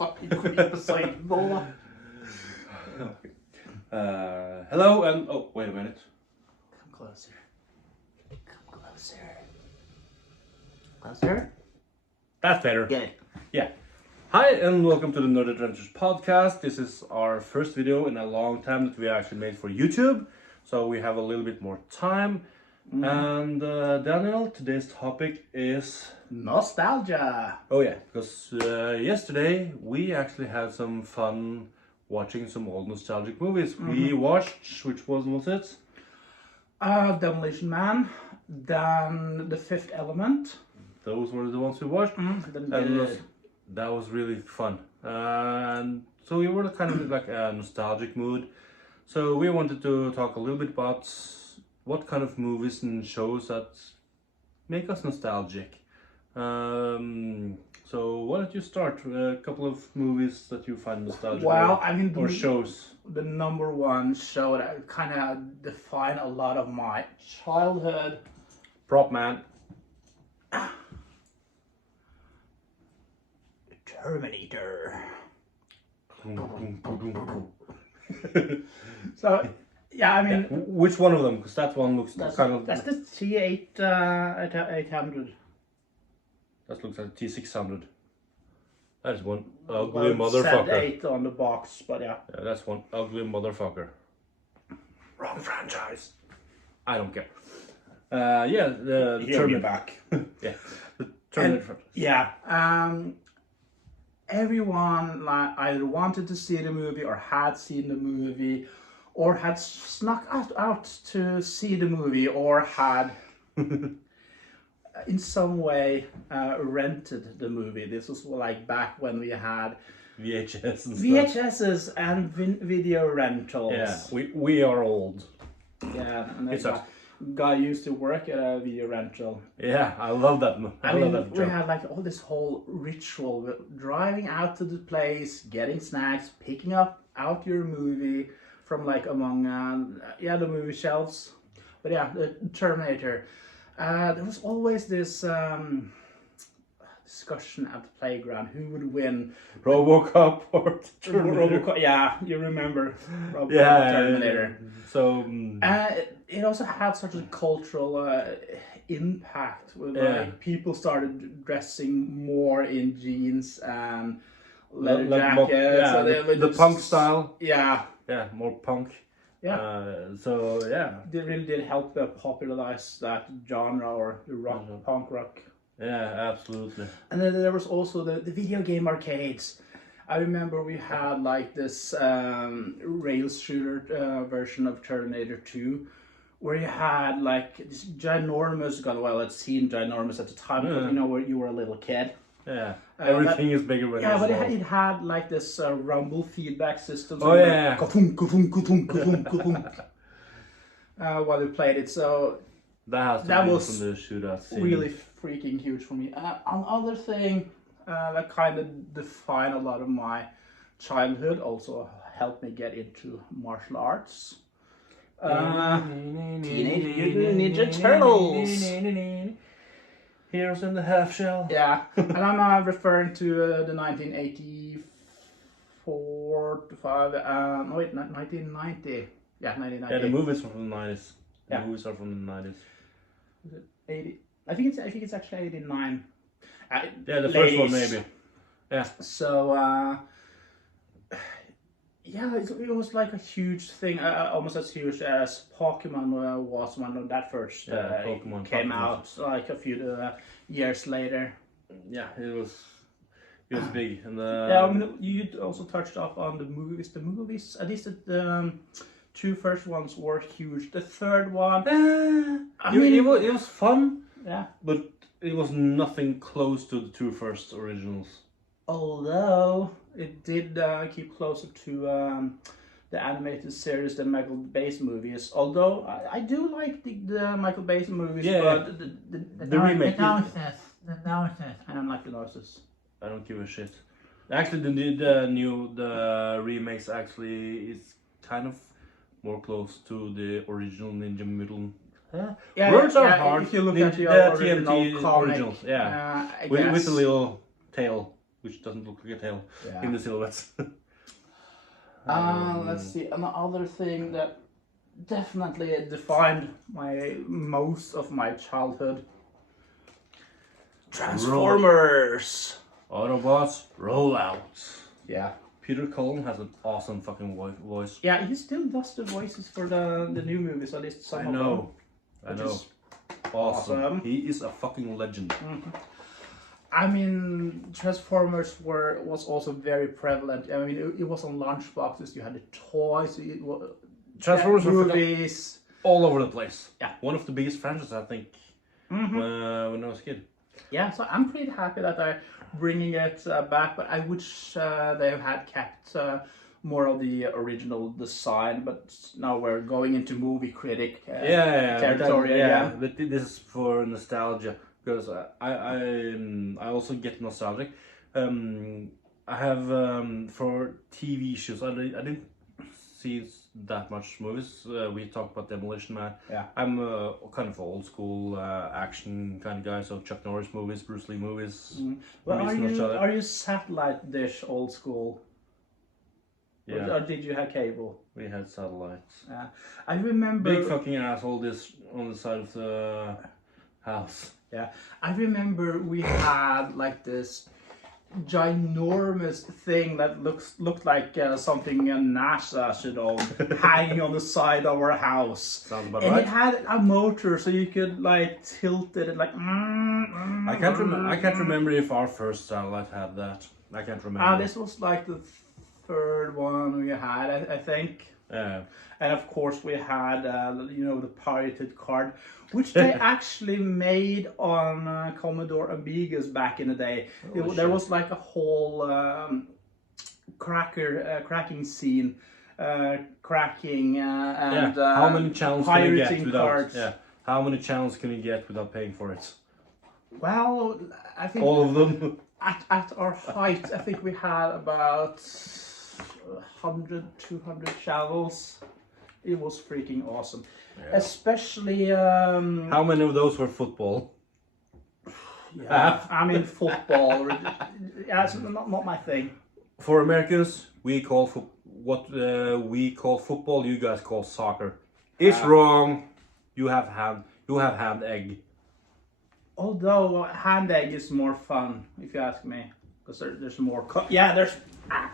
fucking creep side bola. Hello and oh wait a minute. Come closer. Come closer. Closer. That's better. Good. Yeah. Hi and welcome to the nerd.adventures.podcast. This is our first video in a long time that we actually made for YouTube, so we have a little bit more time. And Daniel, today's topic is nostalgia. Oh yeah, because yesterday we actually had some fun watching some old nostalgic movies. We watched, which was it? Demolition Man, then The Fifth Element. Those were the ones we watched. That was really fun. And so we were kind of like a nostalgic mood. So we wanted to talk a little bit about what kind of movies and shows that make us nostalgic. So why don't you start? A couple of movies that you find nostalgic. Well, I mean, or shows. The number one show that kind of defined a lot of my childhood. Prop Man. Terminator. So, yeah, I mean... Which one of them? Because that one looks kind of... That's the T800. That looks like T600. That's one ugly motherfucker. Said 8 on the box, but yeah. Yeah, that's one ugly motherfucker. Wrong franchise. I don't care. Yeah, the Terminator back. Yeah, the Terminator franchise. Yeah. Everyone either wanted to see the movie or had seen the movie or had snuck out to see the movie or had in some way rented the movie. This was like back when we had VHS and VHSs and video rentals. Yeah, we are old. Yeah, and it's a guy used to work at a video rental. Yeah, I love that. I love that we had like all this whole ritual, driving out to the place, getting snacks, picking out your movie from like among the movie shelves. But yeah, the Terminator. There was always this discussion at the playground: who would win, RoboCop or Terminator? RoboCop. Yeah, you remember RoboCop, Terminator. So it also had such a cultural impact with like people started dressing more in jeans and leather jackets. The punk style. Yeah, more punk. Yeah. So yeah, they really did help popularize that genre or the rock, punk rock. Yeah, absolutely. And then there was also the video game arcades. I remember we had like this rail shooter version of Terminator 2, where you had like this ginormous gun. Well, it seemed ginormous at the time because you know where you were a little kid. Yeah, everything is bigger when but it had like this rumble feedback system. So while you played it, so that was from the shootout scene. Really freaking huge for me. Another thing that kind of defined a lot of my childhood, also helped me get into martial arts. Teenage Mutant Ninja Turtles. Heroes in the Half Shell. Yeah, and I'm referring to the 1984 to 5. 1990. Yeah, 1990. Yeah, the movies are from the 90s. The Yeah. movies are from the 90s. Is it 80? I think it's actually 89. Yeah, the first one maybe. Yeah. So it was like a huge thing, almost as huge as Pokemon was when that first Pokemon came out, like a few years later. Yeah, it was big. And you also touched up on the movies. The movies, at least the two first ones were huge. The third one, it was fun. Yeah, but it was nothing close to the two first originals. Although it did keep closer to the animated series than Michael Bay's movies. Although I do like the Michael Bay's movies, but the remake. The noises. I don't like the noises. I don't give a shit. Actually, the remakes actually is kind of more close to the original Ninja Mutant. Words are hard. If you look at the TMT original comic, originals, with a little tail. which doesn't look like a tail Yeah. in the silhouettes. Let's see, another thing that definitely defined most of my childhood. Transformers! Autobots, roll out. Yeah. Peter Cullen has an awesome fucking voice. Yeah, he still does the voices for the new movies, at least some of them. I know. Awesome. He is a fucking legend. I mean, Transformers was also very prevalent. I mean, it was on lunchboxes. You had the toys. Transformers were movies all over the place. Yeah. One of the biggest franchises, I think, when I was a kid. Yeah, so I'm pretty happy that they're bringing it back, but I wish they had kept more of the original design, but now we're going into movie critic territory. But this is for nostalgia, because I also get nostalgic. I have for TV shows, I didn't see that much movies. We talked about Demolition Man. Yeah. I'm a kind of old school action kind of guy, so Chuck Norris movies, Bruce Lee movies. Well, are you satellite dish old school? Yeah. Or did you have cable? We had satellites. I remember. Big fucking asshole this on the side of the house. Yeah, I remember we had like this ginormous thing that looked like something NASA should own, hanging on the side of our house. Sounds about and right. It had a motor, so you could like tilt it and like. I can't remember if our first satellite had that. I can't remember. This was like the third one we had, I think. Yeah. And of course we had, the pirated card, which they actually made on Commodore Amigas back in the day. There was like a whole cracking scene, cracking and how many channels can you get without? Cards. Yeah. How many channels can you get without paying for it? Well, I think all of them. At our height, I think we had about 100, 200 channels. It was freaking awesome. Yeah. Especially... how many of those were football? Yeah, I mean football. Yeah, it's not my thing. For Americans, we call what we call football, you guys call soccer. It's wrong. You have hand egg. Although hand egg is more fun, if you ask me, because there's more.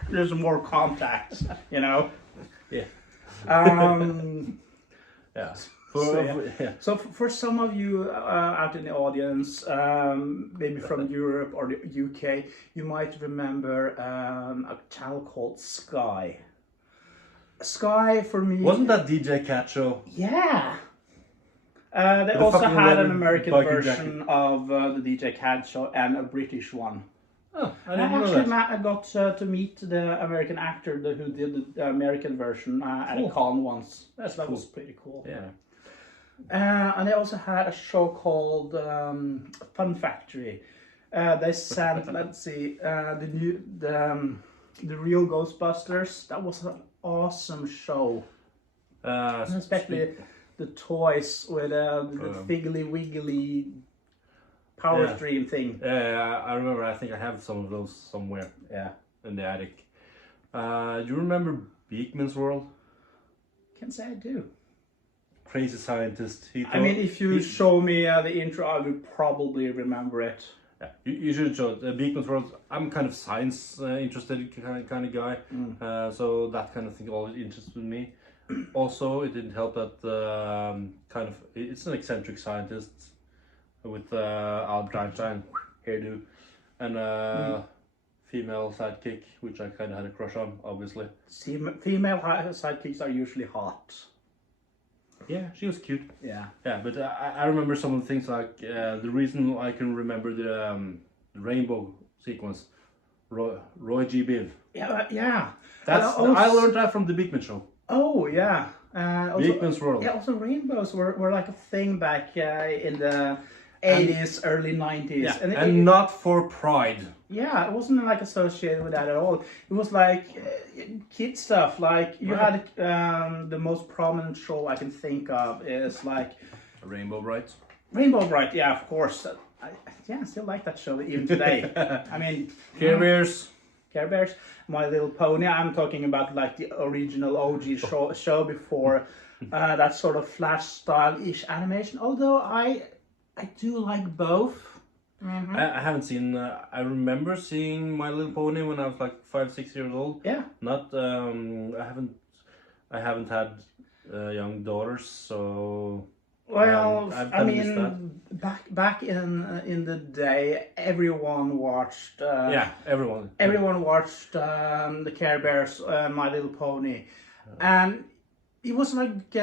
There's more contact, you know. Yeah. Yeah. So for some of you out in the audience, maybe from Europe or the UK, you might remember a channel called Sky. Sky for me. Wasn't that DJ Cat show? Yeah. They also had an American version of the DJ Cat show and a British one. Oh, I didn't know that. I got to meet the American actor who did the American version at a con once. That was pretty cool. Yeah. And they also had a show called Fun Factory. They sent, let's see, the real Ghostbusters. That was an awesome show. Especially the toys with the figgly wiggly power stream thing. Yeah, I remember. I think I have some of those somewhere. Yeah, in the attic. Do you remember Beakman's World? Can't say I do. Crazy scientist. I mean, if you show me the intro, I will probably remember it. Yeah, you should show it. Beakman's World. I'm kind of science interested kind of guy, so that kind of thing always interested me. Also, it didn't help that it's an eccentric scientist with Albert Einstein hairdo and female sidekick, which I kind of had a crush on, obviously. Female sidekicks are usually hot. Yeah, she was cute. Yeah. Yeah, but I remember some of the things like the reason I can remember the rainbow sequence, Roy G. Biv. Yeah. I learned that from the Beakman show. Oh yeah. Beakman's World. Yeah, also rainbows were like a thing back in the 80s, early 90s. Yeah, and not for pride. Yeah, it wasn't like associated with that at all. It was like kid stuff. Like you had the most prominent show I can think of is like Rainbow Bright. Rainbow Bright. Yeah, of course. I still like that show even today. I mean, Care Bears. Care Bears, My Little Pony. I'm talking about like the original OG show before that sort of Flash style-ish animation. Although I do like both. Mm-hmm. I haven't seen. I remember seeing My Little Pony when I was like 5-6 years old. Yeah. Not. I haven't had young daughters, so. Well, I missed that. mean, back in the day, everyone watched. Yeah, everyone. Everyone watched the Care Bears, My Little Pony, and it was like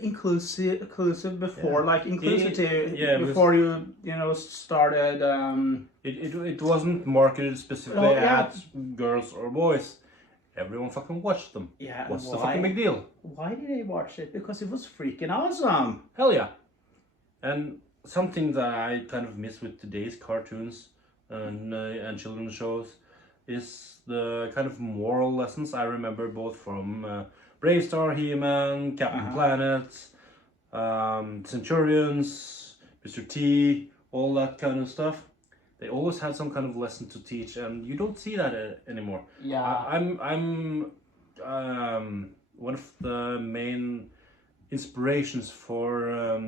inclusive before, like inclusivity before you started. It wasn't marketed specifically at girls or boys. Everyone fucking watched them. Yeah. What's the fucking big deal? Why did they watch it? Because it was freaking awesome. Hell yeah. And something that I kind of miss with today's cartoons and children's shows is the kind of moral lessons I remember both from Brave Star, He-Man, Captain Planet, Centurions, Mr. T, all that kind of stuff. They always had some kind of lesson to teach, and you don't see that anymore. Yeah, I'm one of the main inspirations for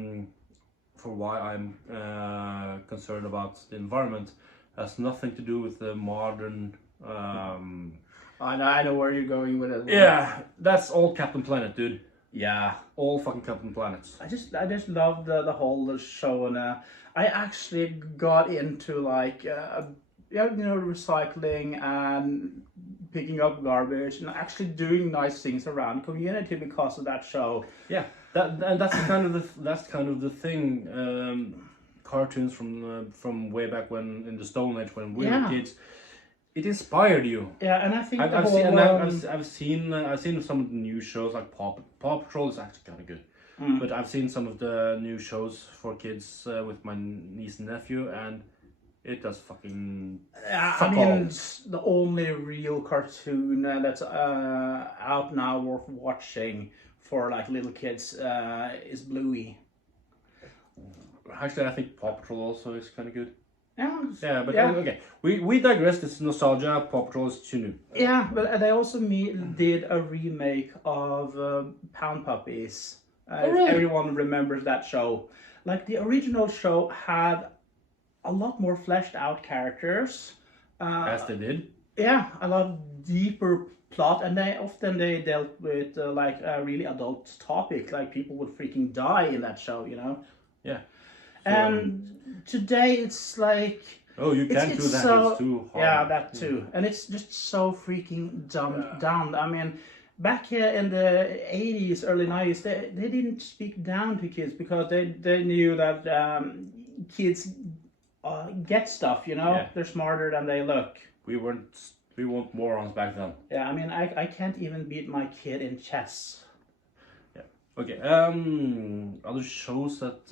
why I'm concerned about the environment. Has nothing to do with the modern. I know where you're going with it. Yeah, that's all Captain Planet, dude. Yeah, all fucking Captain Planets. I just love the whole show, and I actually got into like recycling and picking up garbage and actually doing nice things around community because of that show. Yeah, that's kind of the thing. Cartoons from way back when in the Stone Age when we were kids. It inspired you. Yeah, and I think I've seen some of the new shows like Paw Patrol is actually kind of good. But I've seen some of the new shows for kids with my niece and nephew, and it does fucking. The only real cartoon that's out now worth watching for like little kids is Bluey. Actually, I think Paw Patrol also is kind of good. Yeah, okay. We digress. This nostalgia. Paw Patrol is too new. Yeah, but they also did a remake of Pound Puppies. Really? Everyone remembers that show. Like the original show had a lot more fleshed out characters. As they did. Yeah, a lot deeper plot, and they dealt with like a really adult topic. Like people would freaking die in that show, Yeah. And today it's like. Oh, you can't do that. So, it's too hard. Yeah, that too. And it's just so freaking dumbed down. I mean, back here in the 80s, early 90s, they didn't speak down to kids because they knew that kids get stuff, Yeah. They're smarter than they look. We weren't morons back then. Yeah, I mean, I can't even beat my kid in chess. Yeah. Okay. Other shows that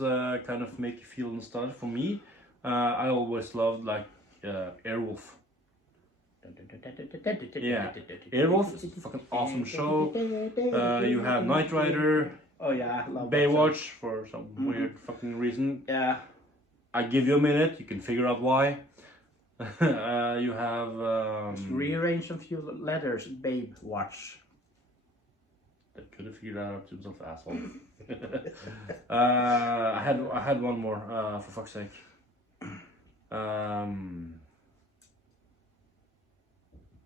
kind of make you feel nostalgic for me. I always loved like Airwolf. Yeah, Airwolf is a fucking awesome show. You have Knight Rider. Oh yeah, I love Baywatch for some weird fucking reason. Yeah. I give you a minute, you can figure out why. You have rearrange a few letters. Babe watch. That could have figured that out to himself, asshole. I had one more for fuck's sake.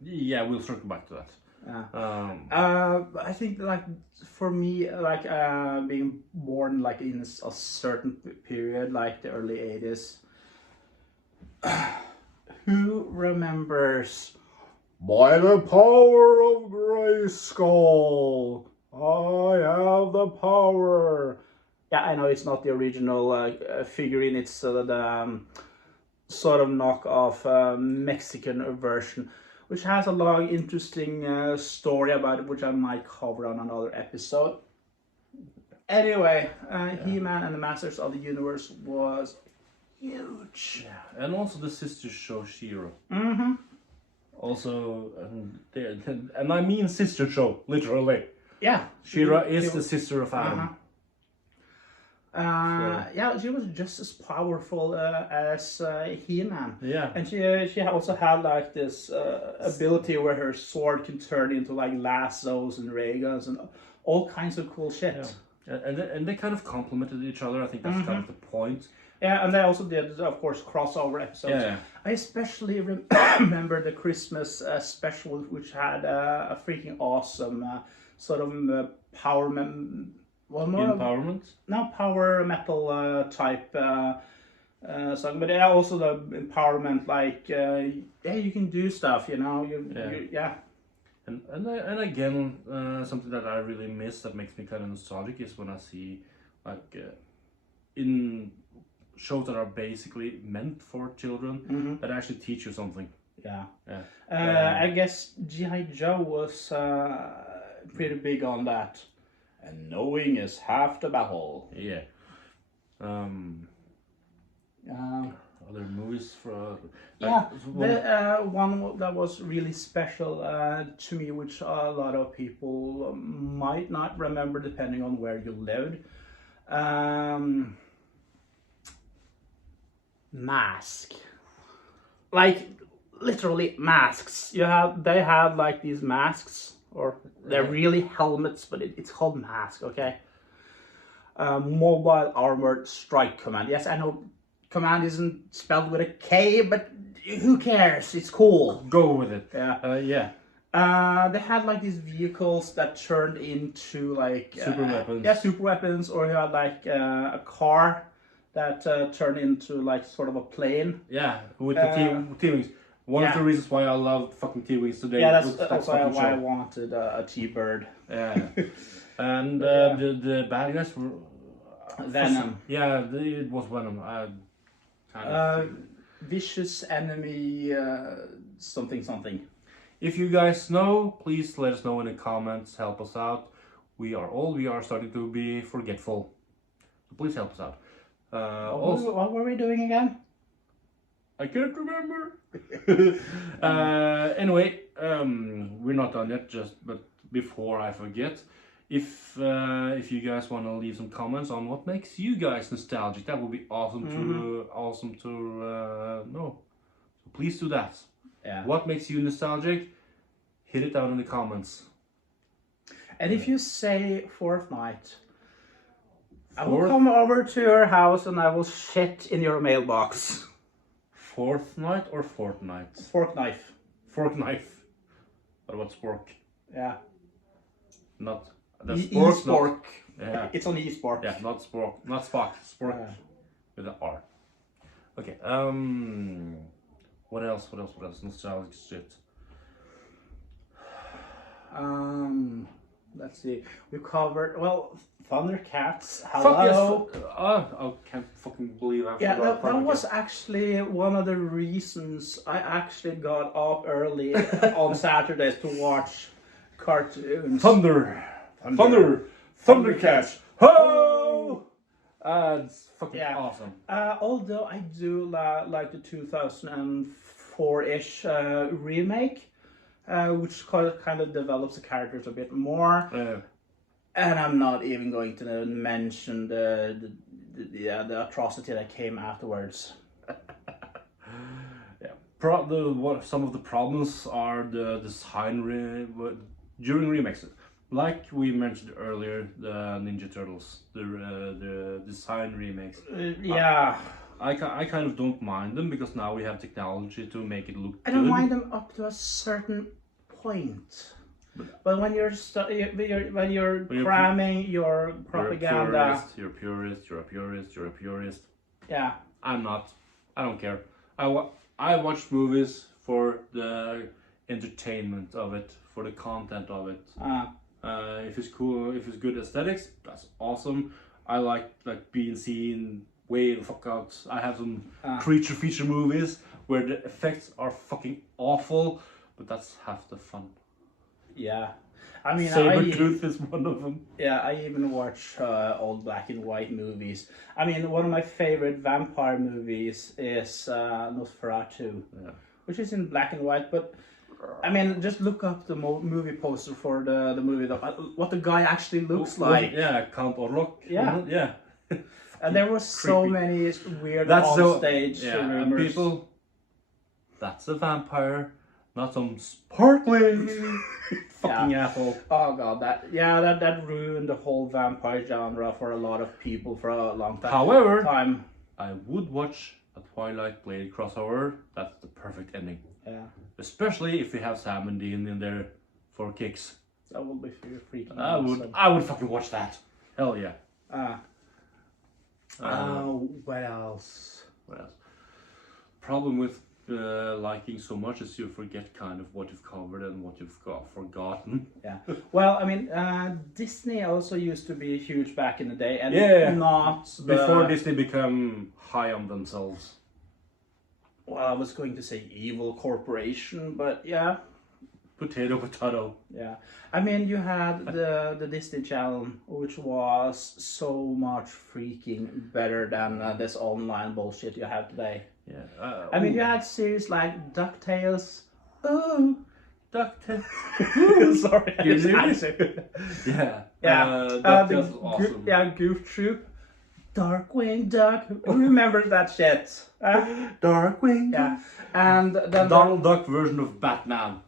Yeah, we'll circle back to that. I think like for me, like being born like in a certain period, like the early 80s. Who remembers by the power of Grayskull, I have the power? Yeah, I know it's not the original figurine. It's the sort of knockoff Mexican version, which has a long, interesting story about it, which I might cover on another episode. Anyway, He-Man and the Masters of the Universe was huge. Yeah, and also the sister show She-Ra. Mm-hmm. Also, and I mean sister show, literally. Yeah. She-Ra is the sister of Adam. Yeah, she was just as powerful as He-Man. Yeah. And she also had like this ability where her sword can turn into like lassos and ray guns and all kinds of cool shit. Yeah. And they kind of complemented each other. I think that's kind of the point. Yeah, and they also did, of course, crossover episodes. Yeah. I especially remember the Christmas special, which had a freaking awesome sort of power Empowerment? power metal type song, but yeah, also the empowerment, like you can do stuff, Yeah. And again, something that I really miss that makes me kind of nostalgic is when I see like in shows that are basically meant for children that actually teach you something. Yeah. Yeah. I guess G.I. Joe was pretty big on that. And knowing is half the battle. Yeah. Other movies for one that was really special to me, which a lot of people might not remember depending on where you lived. M.A.S.K. Like literally masks. They had like these masks, or they're really helmets, but it's called M.A.S.K. Okay. Mobile Armored Strike Command. Yes, I know command isn't spelled with a K, but who cares? It's cool. Go with it. Yeah. They had like these vehicles that turned into like super weapons. Yeah, super weapons, or you had like a car that turned into like sort of a plane. Yeah, with the T-wings. One of the reasons why I love fucking T-wings today. Yeah, that's also why I wanted a T-bird. Yeah. And the bad guys were Venom. Yeah, it was Venom. Vicious enemy something. If you guys know, please let us know in the comments. Help us out. We are starting to be forgetful. So please help us out. What were we doing again? I can't remember. Anyway, we're not done yet. But before I forget, if you guys want to leave some comments on what makes you guys nostalgic, that would be awesome to know. So please do that. Yeah. What makes you nostalgic? Hit it down in the comments. And if you say Fortnite, I will come over to your house and I will shit in your mailbox. Fortnite or Fortnite? Fork knife. Fork knife. What about spork? Yeah. Not. That's spork. E-spork. Yeah. It's on e-spork. Yeah, not spork. Not Spock. Spork with an R. Okay. What else? Nostalgic shit. Let's see. We covered Thundercats. Hello. Fuck yes. I can't fucking believe I forgot. That was actually one of the reasons I actually got up early on Saturdays to watch cartoons. Thundercats. Ho! It's fucking awesome. Although I do like the 2004-ish remake, which kind of develops the characters a bit more. Yeah. And I'm not even going to mention the atrocity that came afterwards. Some of the problems are the design during remakes. Like we mentioned earlier, the Ninja Turtles, the design remakes. I kind of don't mind them because now we have technology to make it look good. I don't mind them up to a certain point. But when you're cramming your propaganda, you're a purist. Yeah. I'm not. I don't care. I watch movies for the entertainment of it, for the content of it. If it's cool, if it's good aesthetics, that's awesome. I like being seen way the fuck out. I have some creature feature movies where the effects are fucking awful, but that's half the fun. Yeah, I mean, Sabretooth is one of them. Yeah, I even watch old black and white movies. I mean, one of my favorite vampire movies is Nosferatu, which is in black and white. But I mean, just look up the movie poster for the movie, what the guy actually looks like. Yeah, Count Orlok. Yeah. Yeah. And there was so Creepy. many weird That's so stage and rumors. people. That's a vampire, not some sparkling fucking asshole. Oh god, that ruined the whole vampire genre for a lot of people for a long time. However, I would watch a Twilight Blade crossover. That's the perfect ending. Yeah. Especially if we have Sam and Dean in there for kicks. That would be freaking awesome. I would fucking watch that. Hell yeah. What else? What else? Problem with liking so much is you forget kind of what you've covered and what you've forgotten. Yeah. Well, I mean, Disney also used to be huge back in the day, and before Disney became high on themselves. Well, I was going to say evil corporation, but yeah. Potato. Yeah. I mean, you had the Disney Channel, which was so much freaking better than this online bullshit you have today. Yeah. I mean, you had series like DuckTales. Oh, DuckTales. Sorry. Yeah. DuckTales was awesome. Goof Troop. Darkwing Duck. Who remembers that shit? Darkwing. Yeah. And then Donald Duck version of Batman.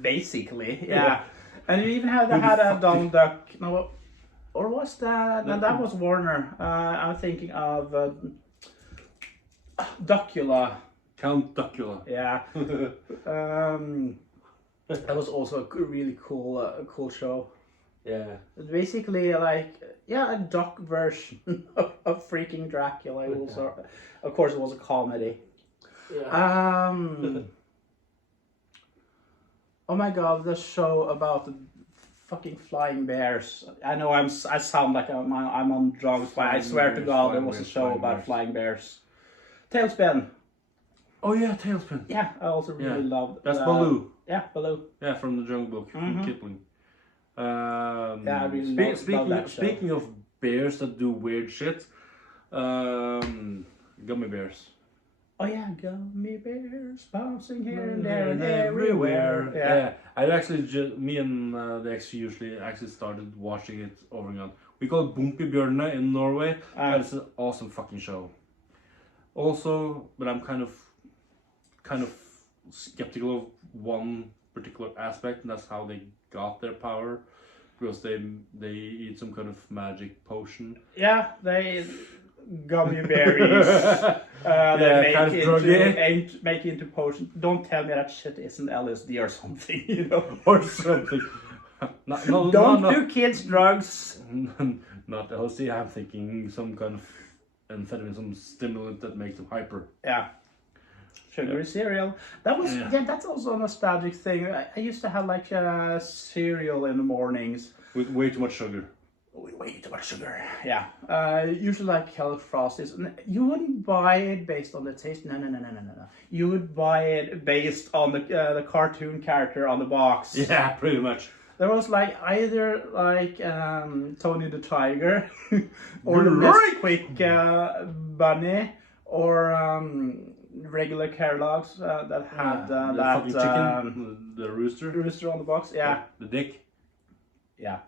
Basically, yeah. And you even had a Donald Duck. No, or was that? No, that was Warner. I'm thinking of Duckula. Count Duckula. Yeah. That was also a really cool show. Yeah. Basically, like, a duck version of freaking Dracula. Also, of course, it was a comedy. Yeah. Oh my god, the show about the fucking flying bears. I know I sound like I'm on drugs, but I swear to God, there was a show about flying bears. Tailspin. Oh yeah, Tailspin. Yeah, I also really loved. That's Baloo. Yeah, Baloo. Yeah, from the Jungle Book, from Kipling. I really love that show. Speaking of bears that do weird shit, Gummybears. Oh yeah, gummy bears bouncing here and there and everywhere. Yeah. I actually me and the ex usually started watching it over again. We call it Bumpibjørnene in Norway. It's an awesome fucking show. Also, but I'm kind of skeptical of one particular aspect, and that's how they got their power, because they eat some kind of magic potion. Yeah, they gummy berries. They make into potion. Don't tell me that shit isn't LSD or something, you know, or something. Don't do kids drugs. Not LSD. I'm thinking some kind of amphetamine, some stimulant that makes them hyper. Yeah. Sugary cereal. That was that's also a nostalgic thing. I used to have like a cereal in the mornings with way too much sugar. Way too much sugar. Yeah. Usually like Kellogg's Frosties. You wouldn't buy it based on the taste. No. You would buy it based on the cartoon character on the box. Yeah, pretty much. There was like either like Tony the Tiger or the Nesquik bunny or regular Kellogg's that had that chicken, the rooster on the box. Yeah. The dick. Yeah.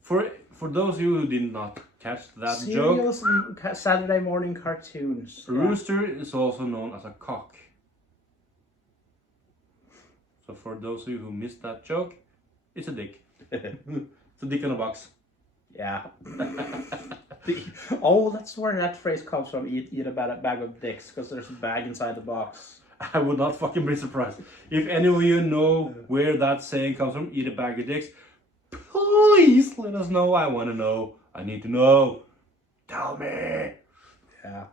For those of you who did not catch that Cereals joke, and Saturday morning cartoons. Rooster is also known as a cock. So for those of you who missed that joke, it's a dick. It's a dick in a box. Yeah. That's where that phrase comes from. Eat a bag of dicks, because there's a bag inside the box. I would not fucking be surprised. If any of you know where that saying comes from, eat a bag of dicks, please let us know. I want to know. I need to know. Tell me. Yeah.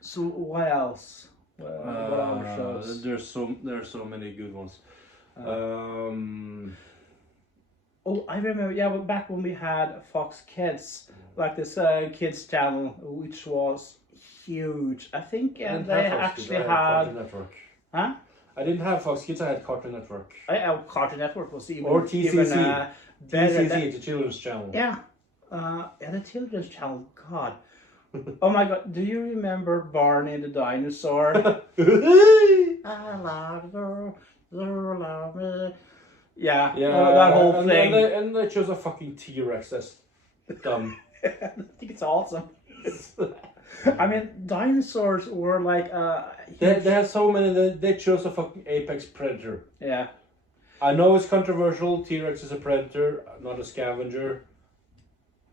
So what else? What other shows? There's so many good ones. I remember. Yeah, back when we had Fox Kids, like this kids channel, which was huge. I think they actually had Cartoon Network. Huh? I didn't have Fox Kids. I had Cartoon Network. Cartoon Network was even or TCC. Better. TCC, the children's channel. Yeah. The children's channel. God. Oh my God. Do you remember Barney the dinosaur? I love you. You love me. Yeah, Yeah, that whole and, thing. And they chose a fucking T-Rex. That's dumb. I think it's awesome. I mean, dinosaurs were like They have so many. They chose a fucking apex predator. yeah. I know it's controversial. T-Rex is a predator, not a scavenger.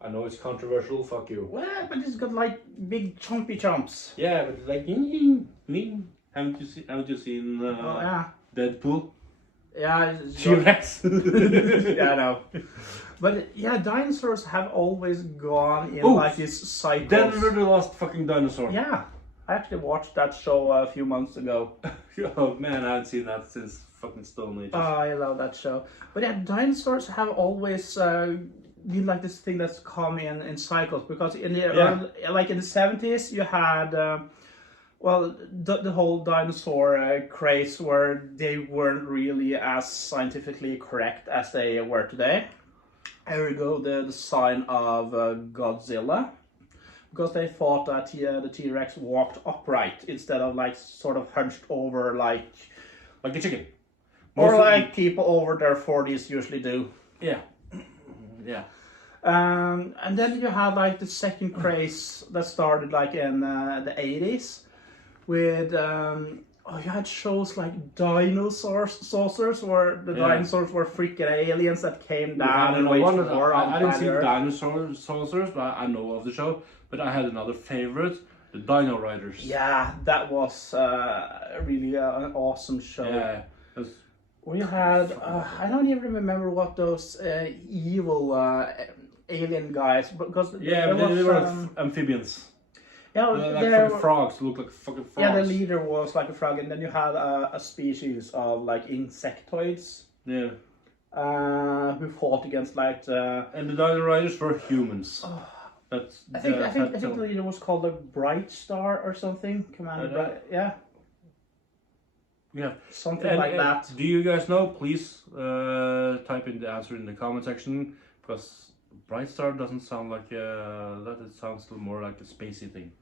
I know it's controversial. Fuck you. Well, but it's got like big chompy chomps. Yeah, but like, haven't you seen Oh yeah. Deadpool? Yeah. T-Rex. Yeah, I know. But yeah, dinosaurs have always gone in like these cycles. Denver the Last fucking dinosaur. Yeah, I actually watched that show a few months ago. Oh man, I haven't seen that since fucking Stone Age. Oh, I love that show. But yeah, dinosaurs have always been like this thing that's come in cycles, because in the early, like in the 70s you had well, the whole dinosaur craze where they weren't really as scientifically correct as they were today. Ergo, the sign of Godzilla, because they thought that the T-Rex walked upright instead of like sort of hunched over like a chicken. Or like people over their 40s usually do. Yeah. Yeah. And then you had like the second craze that started like in the 80s with you had shows like Saucers, where the dinosaurs were freaking aliens that came down and waged war on I didn't see Earth. Dinosaur Saucers, but I know of the show. But I had another favorite, the Dino Riders. Yeah, that was really an awesome show. Yeah. We had, I don't even remember what those evil alien guys, because they were amphibians. Yeah, like fucking frogs, look like fucking frogs. Yeah, the leader was like a frog, and then you had a species of like insectoids. Yeah. Who fought against like the... And the Dino Riders were humans. I think the leader was called a Bright Star or something. Yeah. Yeah. Something like that. Do you guys know? Please type in the answer in the comment section, because Bright Star doesn't sound like that. It sounds more like a spacey thing.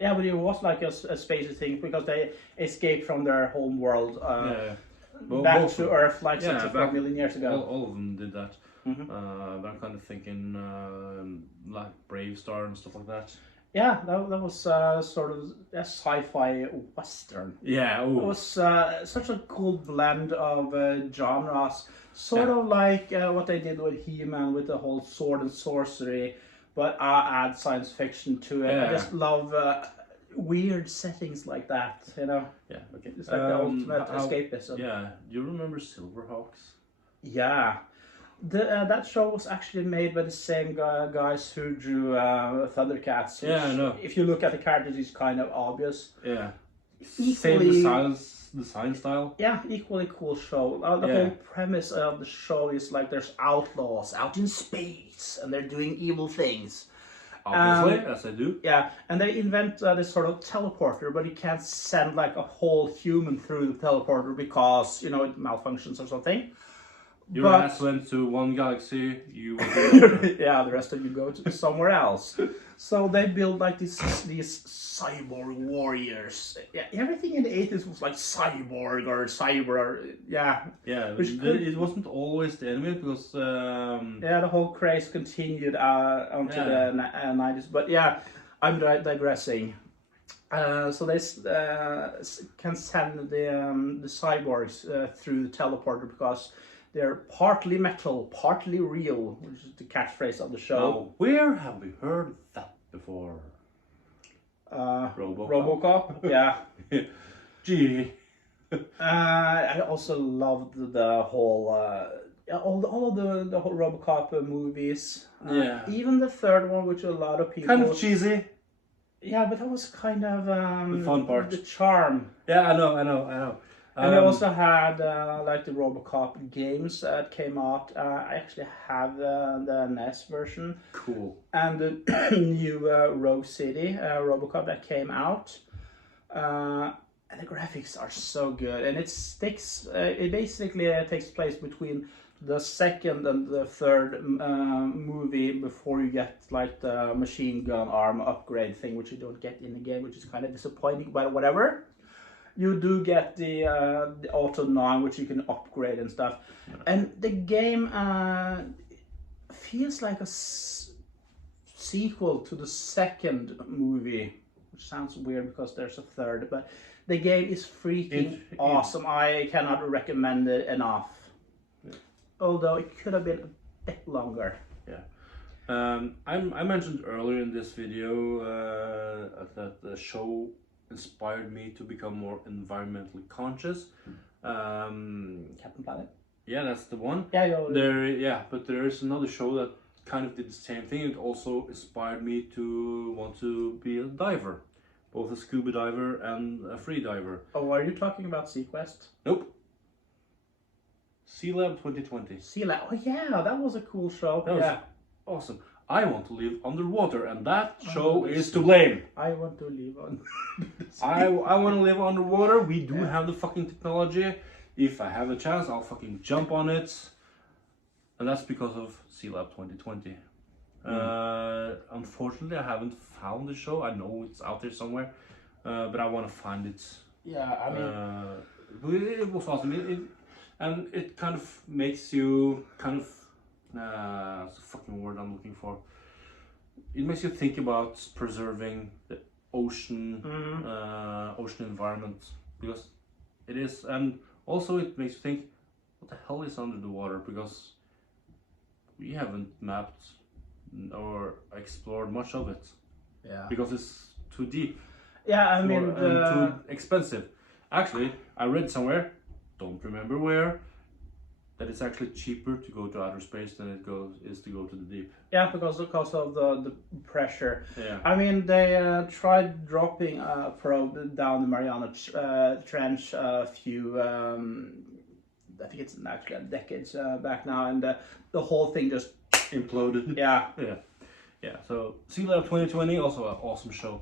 Yeah, but it was like a spacey thing, because they escaped from their home world back to Earth like 64 million years ago. All of them did that. Mm-hmm. But I'm kind of thinking like Brave Star and stuff like that. Yeah, that was sort of a sci-fi western. Yeah, it was such a cool blend of genres, sort of like what they did with He-Man with the whole sword and sorcery, but add science fiction to it. I just love weird settings like that, you know. Yeah, okay. It's like the ultimate escapism. Yeah, do you remember Silverhawks? Yeah. That show was actually made by the same guys who drew Thundercats. Yeah, I know. If you look at the characters, it's kind of obvious. Yeah. Equally, Same design style. Yeah, equally cool show. The whole premise of the show is like there's outlaws out in space and they're doing evil things. Obviously, as I do. Yeah, and they invent this sort of teleporter, but you can't send like a whole human through the teleporter because, you know, it malfunctions or something. Your ass went to one galaxy, you went yeah, the rest of you go to somewhere else. So they build like these cyborg warriors. Yeah, everything in the 80s was like cyborg or cyber. Yeah. Yeah, it wasn't always the enemy, because yeah, the whole craze continued onto the 90s. But yeah, I'm digressing. So they can send the cyborgs through the teleporter because they're partly metal, partly real, which is the catchphrase of the show. Now, where have we heard that before? RoboCop, yeah. Gee. I also loved the whole, all of the whole RoboCop movies. Even the third one, which a lot of people... Kind of cheesy. Yeah, but that was kind of... the fun part. The charm. Yeah, I know. And they also had like the RoboCop games that came out. I actually have the NES version. Cool. And the new Rogue City RoboCop that came out. And the graphics are so good. And it sticks. It basically takes place between the second and the third movie before you get like the machine gun arm upgrade thing, which you don't get in the game, which is kind of disappointing, but whatever. you do get the Auto 9, which you can upgrade and stuff. And the game feels like a sequel to the second movie, which sounds weird because there's a third, but the game is freaking awesome. I cannot recommend it enough. Yeah. Although it could have been a bit longer. Yeah. I mentioned earlier in this video that the show inspired me to become more environmentally conscious. Captain Planet? Yeah, that's the one. Yeah, but there is another show that kind of did the same thing. It also inspired me to want to be a diver, both a scuba diver and a free diver. Oh, are you talking about Sequest? Nope. Sealab 2020. Sealab. Oh yeah, that was a cool show. That was awesome. I want to live underwater, and that show is to blame. I want to live on. I want to live underwater. We do have the fucking technology. If I have a chance, I'll fucking jump on it. And that's because of Sealab 2020. Unfortunately, I haven't found the show. I know it's out there somewhere, but I want to find it. Yeah, I mean, it was awesome. And it kind of makes you kind of. That's the fucking word I'm looking for. It makes you think about preserving the ocean, ocean environment, because it is, and also it makes you think, what the hell is under the water? Because we haven't mapped or explored much of it. Yeah. Because it's too deep. Yeah, I mean, too expensive. Actually, I read somewhere, don't remember where, that it's actually cheaper to go to outer space than it is to go to the deep. Yeah, because of the pressure. Yeah. I mean, they tried dropping a probe down the Mariana Trench a few, I think it's actually decades back now, and the whole thing just imploded. Yeah. Yeah. Yeah. So Sealab 2020, also an awesome show.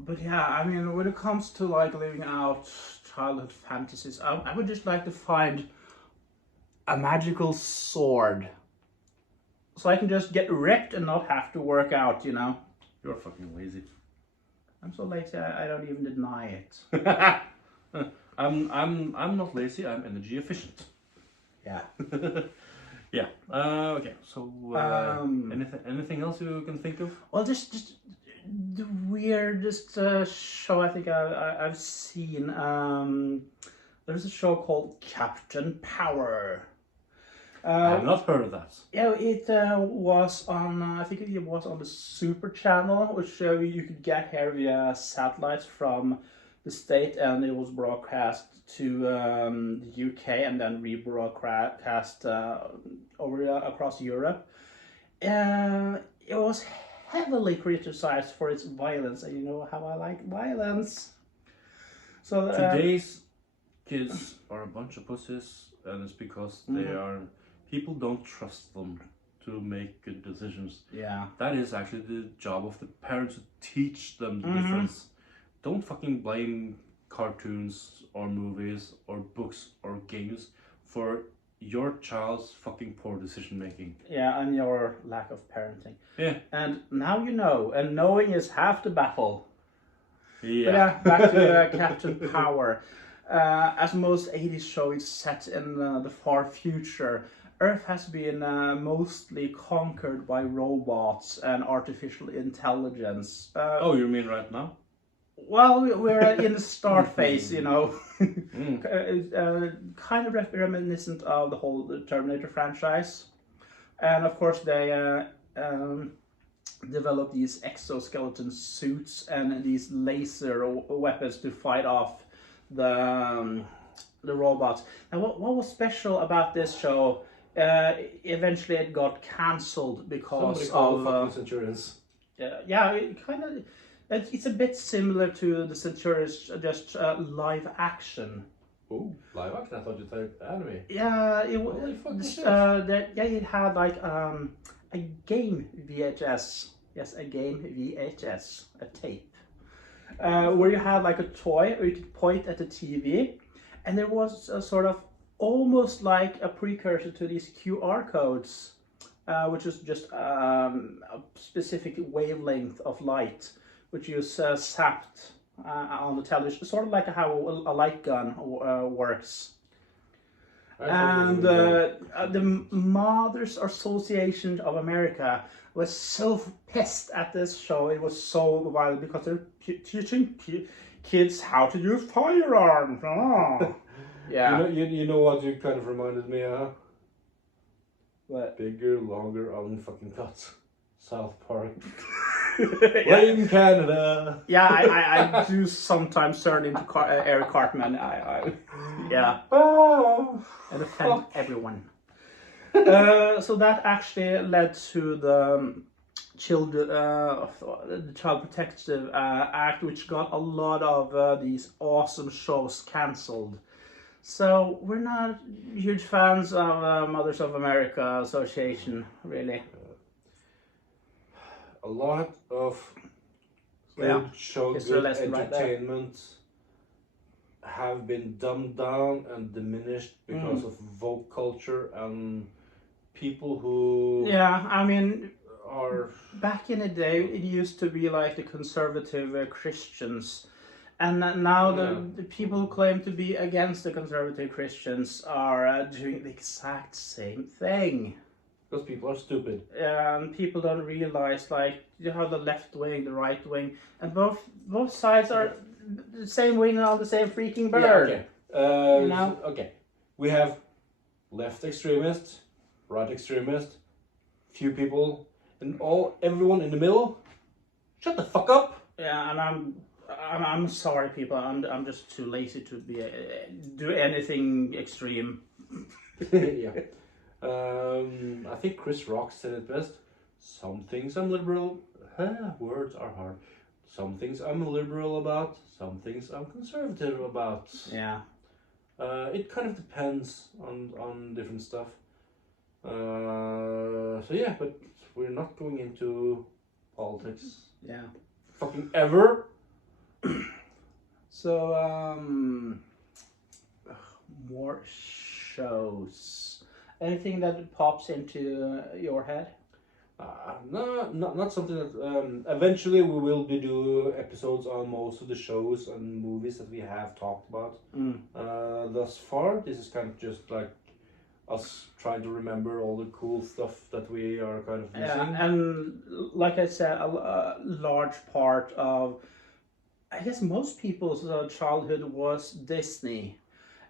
But yeah, I mean, when it comes to like living out childhood fantasies, I would just like to find a magical sword, so I can just get ripped and not have to work out, you know. You're fucking lazy. I'm so lazy, I don't even deny it. I'm not lazy. I'm energy efficient. Yeah. Yeah. Okay. So anything else you can think of? Well, just the weirdest show I think I've seen. There's a show called Captain Power. I've not heard of that. Yeah, it was on. I think it was on the Super Channel, which you could get here via satellites from the state, and it was broadcast to the UK and then rebroadcast across Europe. It was heavily criticized for its violence, and you know how I like violence. So today's kids are a bunch of pussies, and it's because they are. People don't trust them to make good decisions. Yeah. That is actually the job of the parents to teach them the difference. Don't fucking blame cartoons or movies or books or games for your child's fucking poor decision making. Yeah, and your lack of parenting. Yeah. And now you know, and knowing is half the battle. Yeah. But yeah, back to Captain Power. As most 80s shows set in the far future, Earth has been mostly conquered by robots and artificial intelligence. Oh, you mean right now? Well, we're in the start phase, you know. Kind of reminiscent of the whole Terminator franchise. And of course they developed these exoskeleton suits and these laser weapons to fight off the robots. Now what was special about this show, eventually it got cancelled because of Centurions. Yeah, it kind of, it's a bit similar to the Centurions, just live action. Oh, live action? I thought you typed anime. Yeah, it had like a game VHS. Yes, a game VHS, a tape. Where you had like a toy, or you could point at the TV, and there was a sort of almost like a precursor to these QR codes, which is just a specific wavelength of light, which you zapped on the television, sort of like how a light gun works. And the Mothers Association of America was so pissed at this show. It was so violent because they're teaching kids how to use firearms. Oh. Yeah. You know what you kind of reminded me of? What? Bigger, longer, fucking cuts. South Park. Yeah. In Canada. Yeah, I do sometimes turn into Eric Cartman. Yeah. Oh, And offend everyone. So that actually led to the Child Protective Act, which got a lot of these awesome shows cancelled. So we're not huge fans of Mothers of America Association, really. A lot of good show, good entertainment have been dumbed down and diminished because of woke culture and people who are back in the day it used to be like the conservative Christians, and now the people who claim to be against the conservative Christians are doing the exact same thing. Because people are stupid. And people don't realize, like, you have the left wing, the right wing, and both sides are the same wing on the same freaking bird. Yeah, okay. Okay. We have left extremists, right extremists, few people, and everyone in the middle. Shut the fuck up. Yeah, and I'm sorry, people. I'm just too lazy to do anything extreme. Yeah. I think Chris Rock said it best. Some things I'm liberal. Words are hard. Some things I'm liberal about. Some things I'm conservative about. Yeah. It kind of depends on different stuff. So yeah, but we're not going into politics. Yeah. Fucking ever. So more shows. Anything that pops into your head? No, not something that. Eventually, we will be doing episodes on most of the shows and movies that we have talked about. Thus far, this is kind of just like us trying to remember all the cool stuff that we are kind of missing. Yeah, and like I said, a large part of, I guess, most people's childhood was Disney,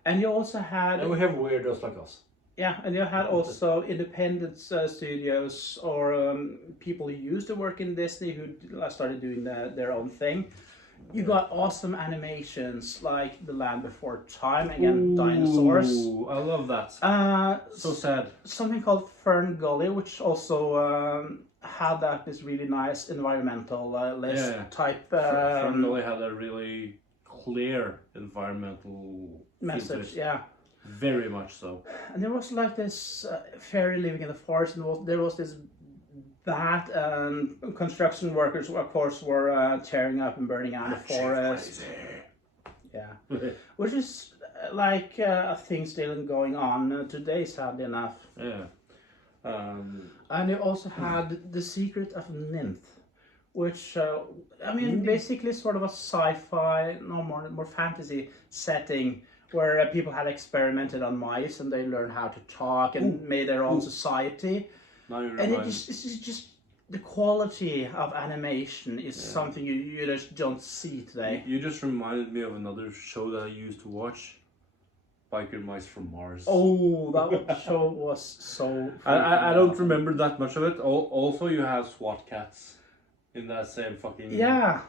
and you also had. And we have weirdos like us. Yeah, and you had also independent studios or people who used to work in Disney who started doing their own thing. You got awesome animations like The Land Before Time, again, dinosaurs. I love that. So sad. Something called Fern Gully, which also had this really nice environmental type. Fern Gully had a really clear environmental message, yeah. Very much so. And there was like this fairy living in the forest, and there was this bat, and construction workers, of course, were tearing up and burning out the forest. Yeah, which is like a thing still going on today, sadly enough. Yeah. And you also had The Secret of Nymph, which basically sort of a sci-fi, no more fantasy setting, where people had experimented on mice and they learned how to talk and made their own society. And it's just the quality of animation is something you just don't see today. You just reminded me of another show that I used to watch, Biker Mice from Mars. Oh, that show was so... I don't remember that much of it. Also, you have SWAT-cats in that same fucking... Yeah.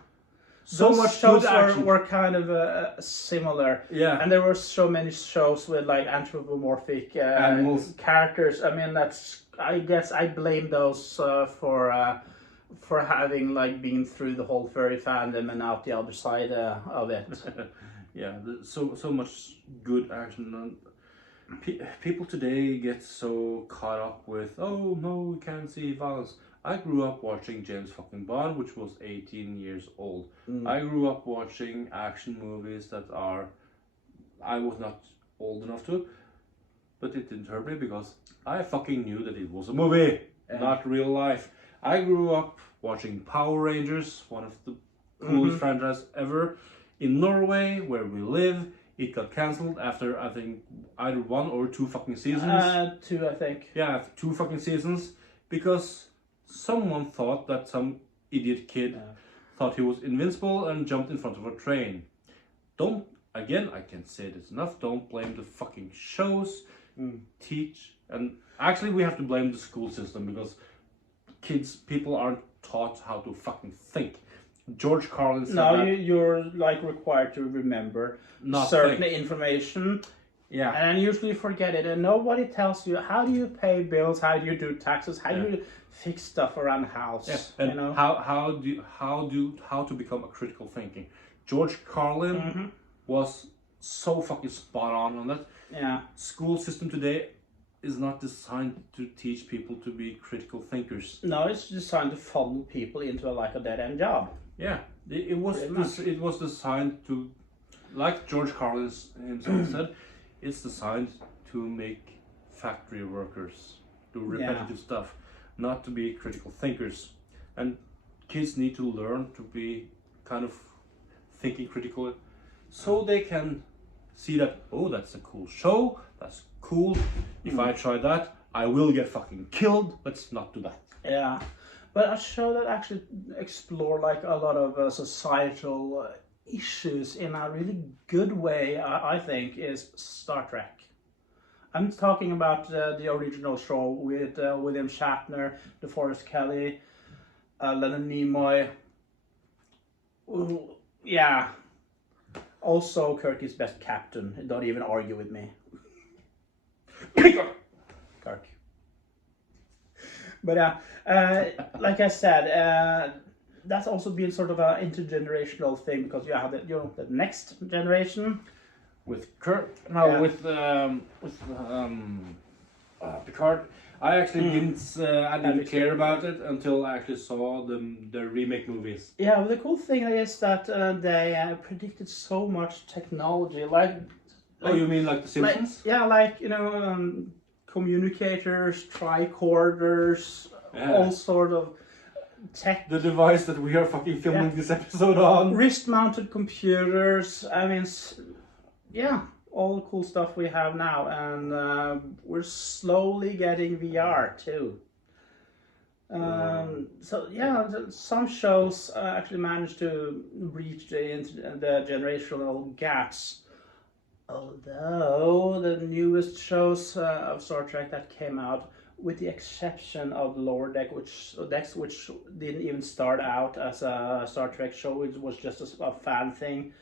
So those much shows action. were kind of similar. Yeah. And there were so many shows with like anthropomorphic animals, characters. I mean, I guess I blame those for having like been through the whole furry fandom and out the other side of it. Yeah, so much good action. People today get so caught up with, oh no, we can't see violence. I grew up watching James fucking Bond, which was 18 years old. I grew up watching action movies that I was not old enough to, but it didn't hurt me because I fucking knew that it was a movie, not real life. I grew up watching Power Rangers, one of the coolest franchise ever. In Norway, where we live, it got cancelled after, I think, either 1 or 2 fucking seasons. 2, I think. Yeah, 2 fucking seasons. Because someone thought that some idiot kid thought he was invincible and jumped in front of a train. Again, I can't say this enough, don't blame the fucking shows. Teach, and actually we have to blame the school system because people aren't taught how to fucking think. George Carlin said that. You're like required to remember certain information. Yeah. And usually forget it, and nobody tells you how do you pay bills, how do you do taxes, how do you fix stuff around the house. Yeah. And how to become a critical thinking. George Carlin was so fucking spot on that. Yeah. School system today is not designed to teach people to be critical thinkers. No, it's designed to funnel people into a dead end job. Yeah, it was designed to, like George Carlin himself said, it's designed to make factory workers do repetitive stuff, not to be critical thinkers. And kids need to learn to be kind of thinking critical, so they can see that, oh, that's a cool show, that's cool. If I try that, I will get fucking killed. Let's not do that. Yeah. But a show that actually explore like a lot of societal issues in a really good way, I think, is Star Trek. I'm talking about the original show with William Shatner, DeForest Kelly, Leonard Nimoy. Ooh, yeah. Also, Kirk is best captain. Don't even argue with me. Kirk. But like I said, that's also been sort of an intergenerational thing because you have the next generation with Kirk. No, with Picard. I actually didn't care about it until I actually saw the remake movies. Yeah, well, the cool thing is that they predicted so much technology, like. Oh, you mean like the Simpsons? Communicators, tricorders, all sort of tech. The device that we are fucking filming this episode on. Wrist-mounted computers. I mean, all the cool stuff we have now, and we're slowly getting VR too. Some shows actually managed to reach the generational gaps. Although the newest shows of Star Trek that came out, with the exception of Lower Deck, which didn't even start out as a Star Trek show, it was just a fan thing.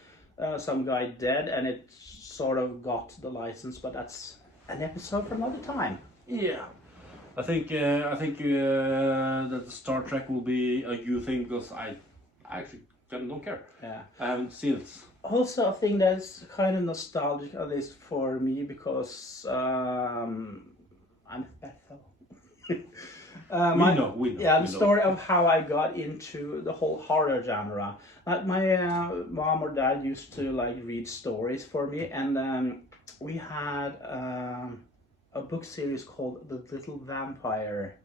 Some guy did, and it sort of got the license, but that's an episode for another time. Yeah, I think that the Star Trek will be a you thing because I actually don't care. Yeah, I haven't seen it. Also, a thing that's kind of nostalgic, at least for me, because I'm a fat fellow. We know. Yeah, the story of how I got into the whole horror genre. Like my mom or dad used to read stories for me, and we had a book series called The Little Vampire,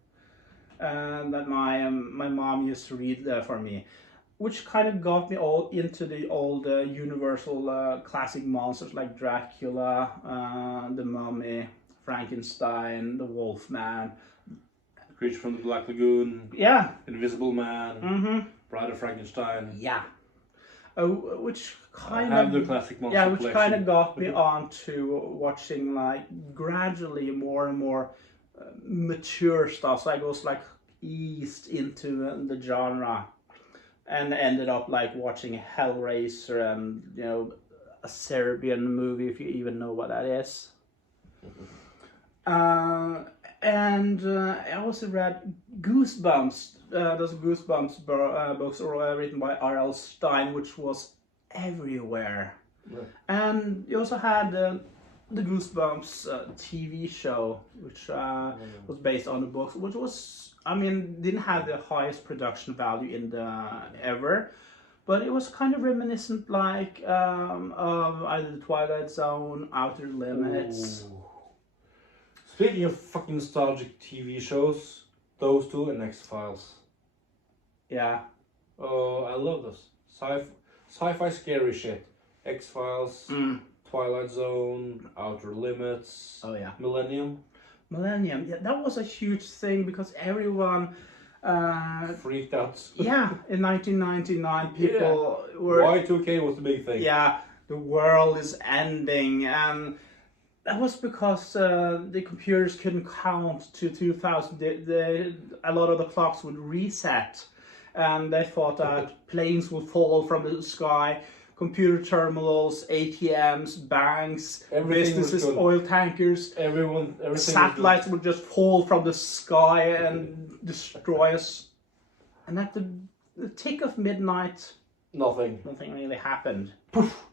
that my mom used to read for me, which kind of got me all into the old Universal classic monsters like Dracula, the Mummy, Frankenstein, the Wolfman, Creature from the Black Lagoon, Invisible Man, Bride of Frankenstein. Yeah, which kind of the classic monster which collection. kind of got me on to watching gradually more and more mature stuff. So I goes east into the genre. And ended up watching Hellraiser and a Serbian movie, if you even know what that is. And I also read Goosebumps. Those Goosebumps books are written by R.L. Stine, which was everywhere. Right. And you also had the Goosebumps TV show, which was based on the books, which was, didn't have the highest production value in the ever, but it was kind of reminiscent of either the Twilight Zone, Outer Limits. Ooh. Speaking of fucking nostalgic TV shows, those two and X-Files. Yeah. Oh, I love those. sci-fi scary shit. X-Files, Twilight Zone, Outer Limits. Oh yeah. Millennium. Yeah, that was a huge thing because everyone Freaked out. yeah, in 1999 people were Y2K was the big thing. yeah, the world is ending, and that was because the computers couldn't count to 2000. A lot of the clocks would reset, and they thought that planes would fall from the sky, computer terminals, ATMs, banks, Everything businesses, oil tankers, everything satellites would just fall from the sky and destroy us. And at the tick of midnight, nothing really happened. Poof.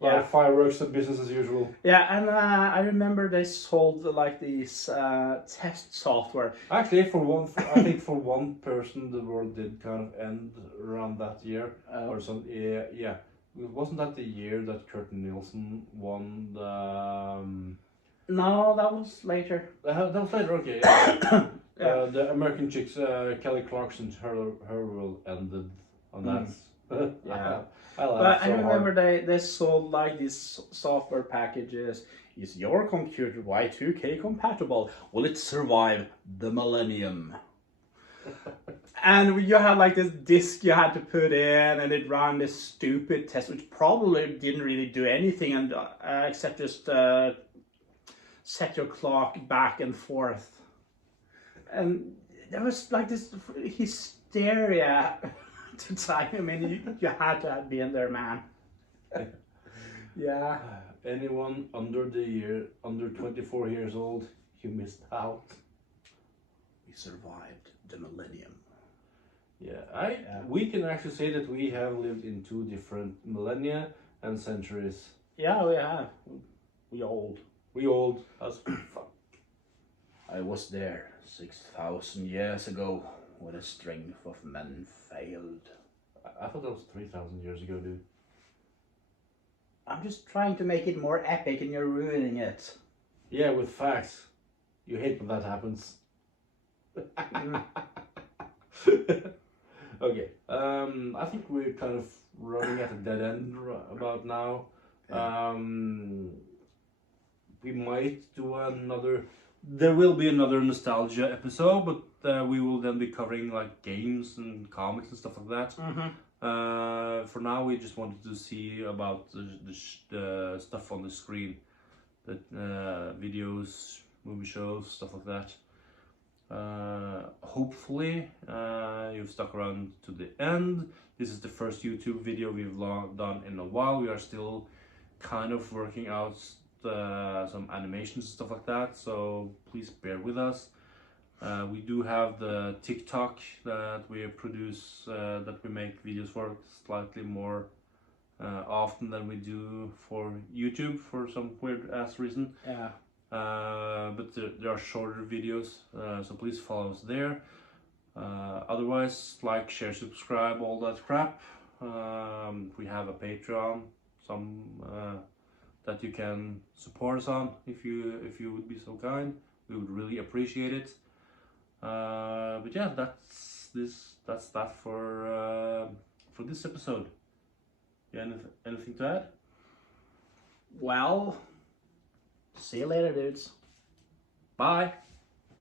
Yeah. Like fireworks and business as usual. Yeah, and I remember they sold like these test software. Actually, I think for one person, the world did kind of end around that year or something. Yeah. Wasn't that the year that Kurt Nielsen won the? No, that was later. That was later. Okay. Yeah. The American chicks, Kelly Clarkson's her world ended on that. Yeah. I remember they sold like these software packages. Is your computer Y2K compatible? Will it survive the millennium? And you had like this disk you had to put in, and it ran this stupid test, which probably didn't really do anything, and except just set your clock back and forth. And there was like this hysteria at the time. I mean, you had to have been there, man. Yeah. Anyone under 24 years old, you missed out. We survived the millennium. Yeah, we can actually say that we have lived in 2 different millennia and centuries. Yeah, we have. We old as fuck. I was there 6,000 years ago when the strength of men failed. I thought that was 3,000 years ago, dude. I'm just trying to make it more epic and you're ruining it. Yeah, with facts. You hate when that happens. Okay, I think we're kind of running at a dead end about now. Yeah. We might do another. There will be another nostalgia episode, but we will then be covering like games and comics and stuff like that. For now, we just wanted to see about the stuff on the screen, the videos, movie shows, stuff like that. Hopefully you've stuck around to the end. This is the first YouTube video we've done in a while. We are still kind of working out some animations and stuff like that, so please bear with us. We do have the TikTok that we produce, that we make videos for slightly more often than we do for YouTube for some weird ass reason. Yeah. But there are shorter videos, so please follow us there. Otherwise, like, share, subscribe, all that crap. We have a Patreon, that you can support us on if you would be so kind. We would really appreciate it. But yeah, that's that for this episode. Yeah, anything to add? Well, see you later, dudes. Bye.